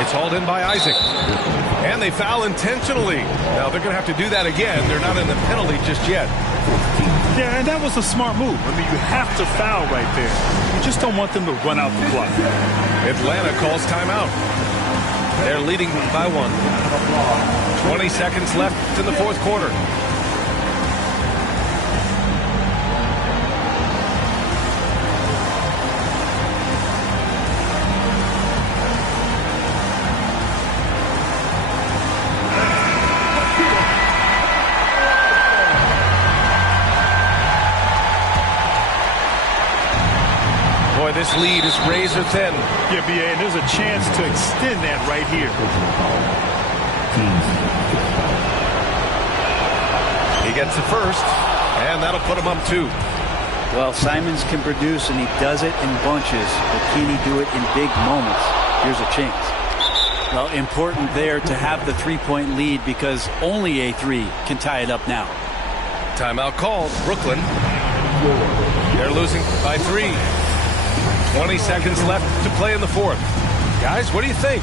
It's hauled in by Isaac. And they foul intentionally. Now they're going to have to do that again. They're not in the penalty just yet. Yeah, and that was a smart move. I mean, you have to foul right there. You just don't want them to run out the clock. Atlanta calls timeout. They're leading by 1. 20 seconds left in the fourth quarter. This lead is razor thin. Yeah, BA, and there's a chance to extend that right here. He gets the first, and that'll put him up 2. Well, Simons can produce, and he does it in bunches, but can he do it in big moments? Here's a chance. Well, important there to have the three-point lead because only a 3 can tie it up now. Timeout called. Brooklyn. They're losing by 3. 20 seconds left to play in the fourth. Guys, what do you think?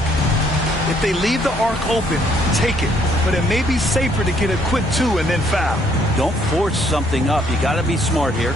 If they leave the arc open, take it. But it may be safer to get a quick 2 and then foul. Don't force something up. You got to be smart here.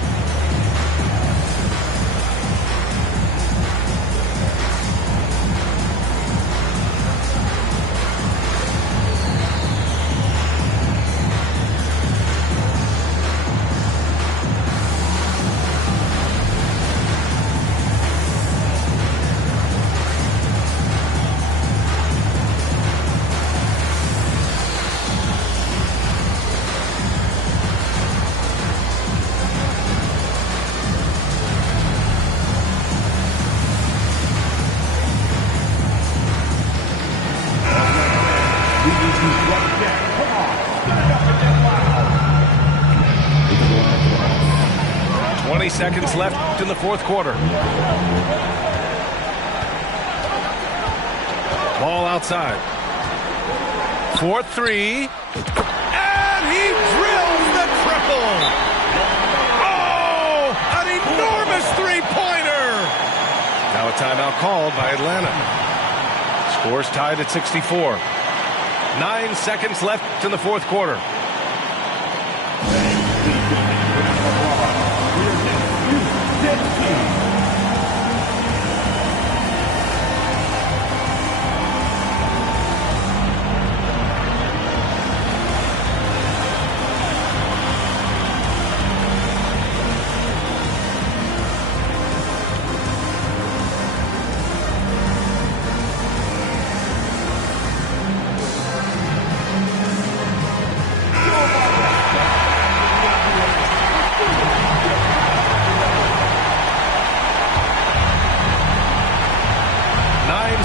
Seconds left in the fourth quarter. Ball outside. 4-3. And he drills the triple. Oh, an enormous three-pointer. Now a timeout called by Atlanta. Scores tied at 64. 9 seconds left in the fourth quarter.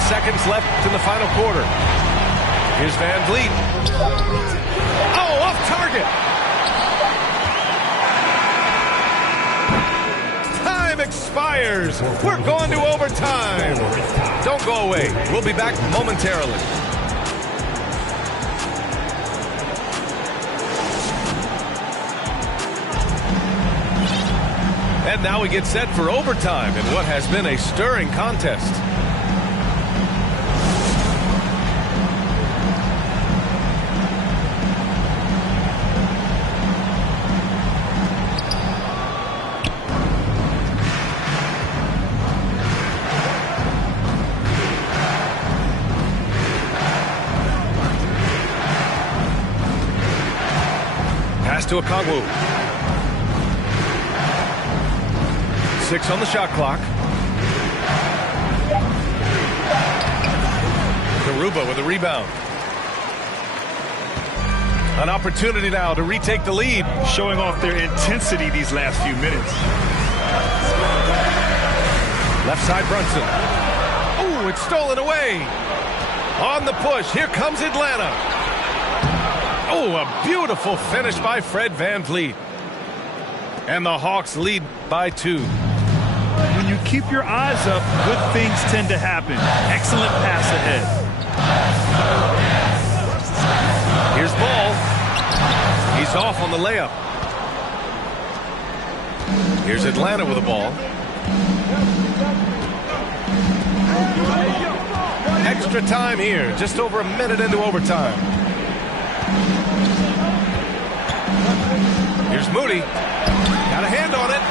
Seconds left in the final quarter. Here's Van Vliet. Oh, off target. Time expires. We're going to overtime. Don't go away. We'll be back momentarily. And now we get set for overtime in what has been a stirring contest. To Okongwu. 6 on the shot clock. Garuba with a rebound. An opportunity now to retake the lead. Showing off their intensity these last few minutes. Left side Brunson. Oh, it's stolen away. On the push, here comes Atlanta. Oh, a beautiful finish by Fred Van Vliet. And the Hawks lead by 2. When you keep your eyes up, good things tend to happen. Excellent pass ahead. Here's Ball. He's off on the layup. Here's Atlanta with the ball. Extra time here, just over a minute into overtime. Here's Moody. Got a hand on it.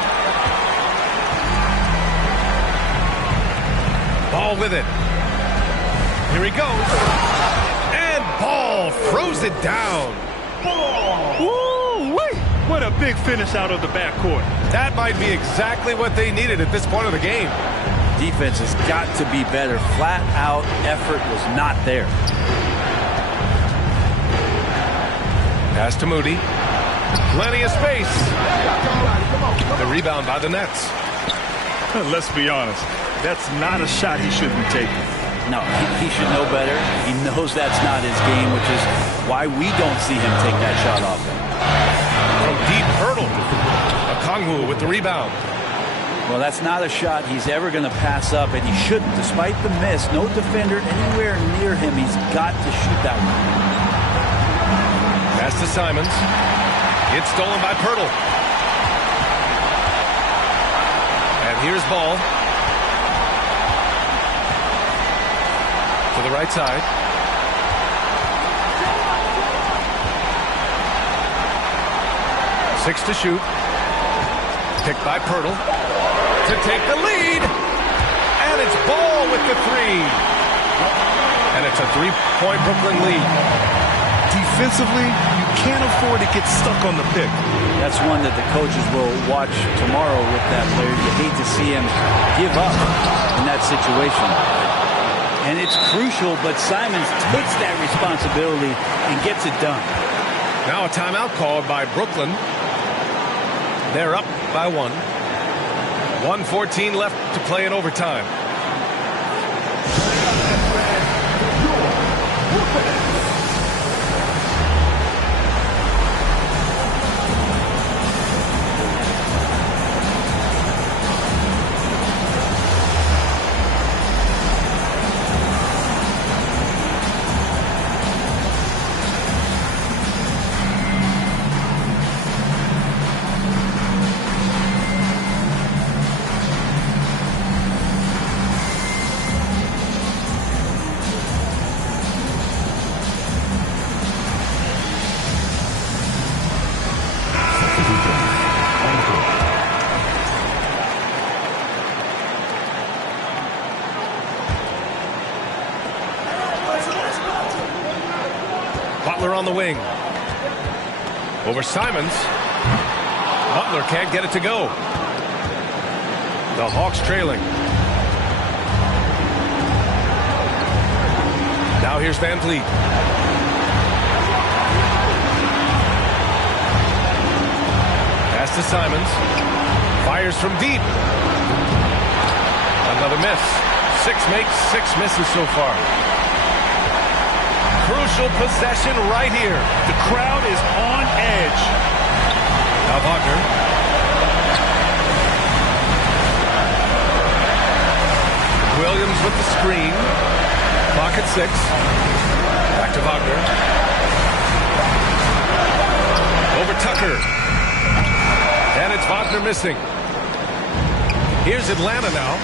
Ball with it. Here he goes. And Ball throws it down. Woo-wee. What a big finish out of the backcourt. That might be exactly what they needed at this point of the game. Defense has got to be better. Flat out effort was not there. Pass to Moody. Plenty of space. The rebound by the Nets. Let's be honest. That's not a shot he should be taking. No, he should know better. He knows that's not his game, which is why we don't see him take that shot often. From deep hurdle. Okongwu with the rebound. Well, that's not a shot he's ever going to pass up, and he shouldn't. Despite the miss, no defender anywhere near him. He's got to shoot that one. Pass to Simons. It's stolen by Pirtle. And here's Ball. To the right side. Six to shoot. Picked by Pirtle. To take the lead. And it's Ball with the three. And it's a three-point Brooklyn lead. Defensively, you can't afford to get stuck on the pick. That's one that the coaches will watch tomorrow with that player. You hate to see him give up in that situation. And it's crucial, but Simons takes that responsibility and gets it done. Now a timeout called by Brooklyn. They're up by 1. 1:14 left to play in overtime. on the wing. Over Simons. Butler can't get it to go. The Hawks trailing. Now here's Van Vliet. Pass to Simons. Fires from deep. Another miss. 6 makes, 6 misses so far. Crucial possession right here. The crowd is on edge. Now Wagner. Williams with the screen. Clock at 6. Back to Wagner. Over Tucker. And it's Wagner missing. Here's Atlanta now.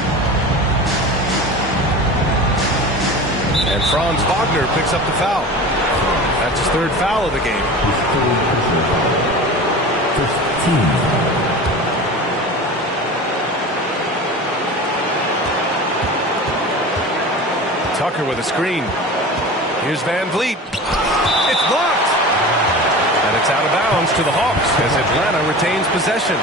And Franz Wagner picks up the foul. That's his 3rd foul of the game. Tucker with a screen. Here's Van Vliet. It's blocked. And it's out of bounds to the Hawks as Atlanta retains possession.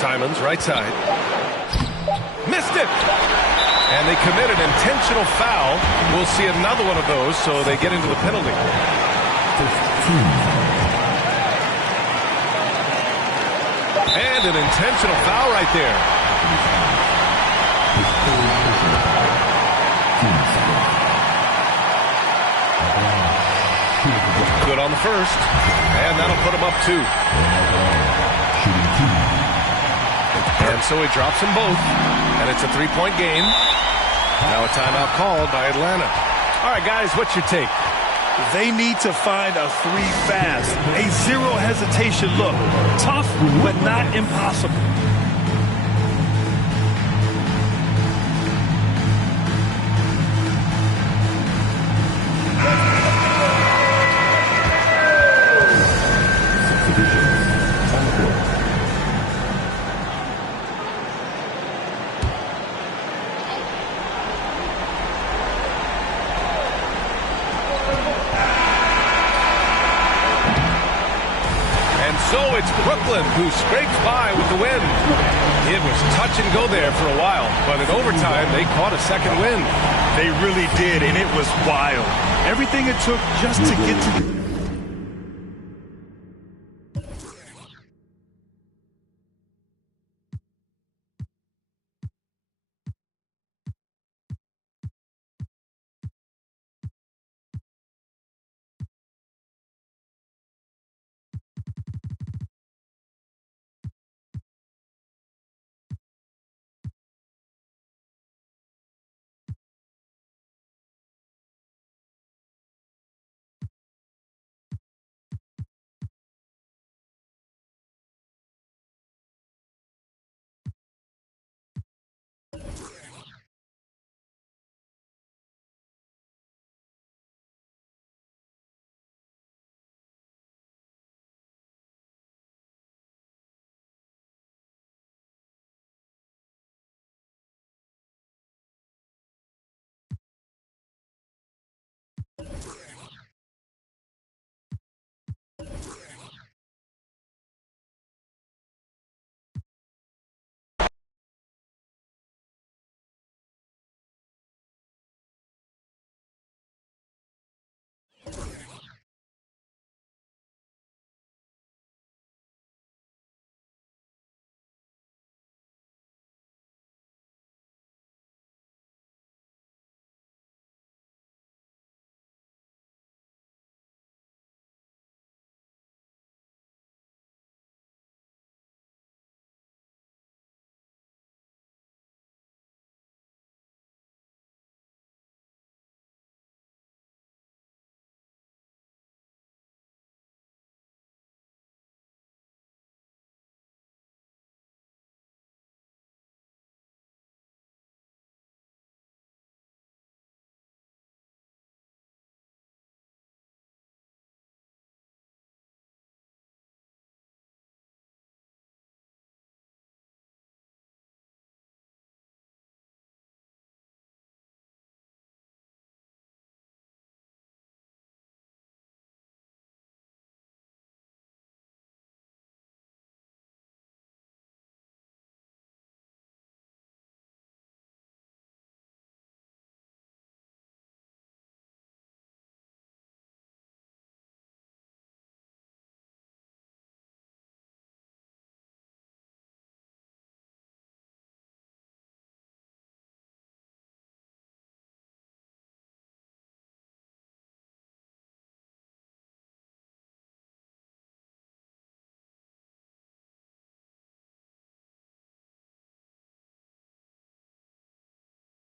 Simons, right side. Missed it! And they commit an intentional foul. We'll see another one of those, so they get into the penalty. 15. And an intentional foul right there. Good on the first. And that'll put him up 2. And so he drops them both. And it's a 3-point game. Now a timeout called by Atlanta. All right, guys, what's your take? They need to find a 3 fast. A 0 hesitation look. Tough, but not impossible. So it's Brooklyn who scrapes by with the win. It was touch and go there for a while, but in overtime they caught a second win. They really did, and it was wild. Everything it took just to get to the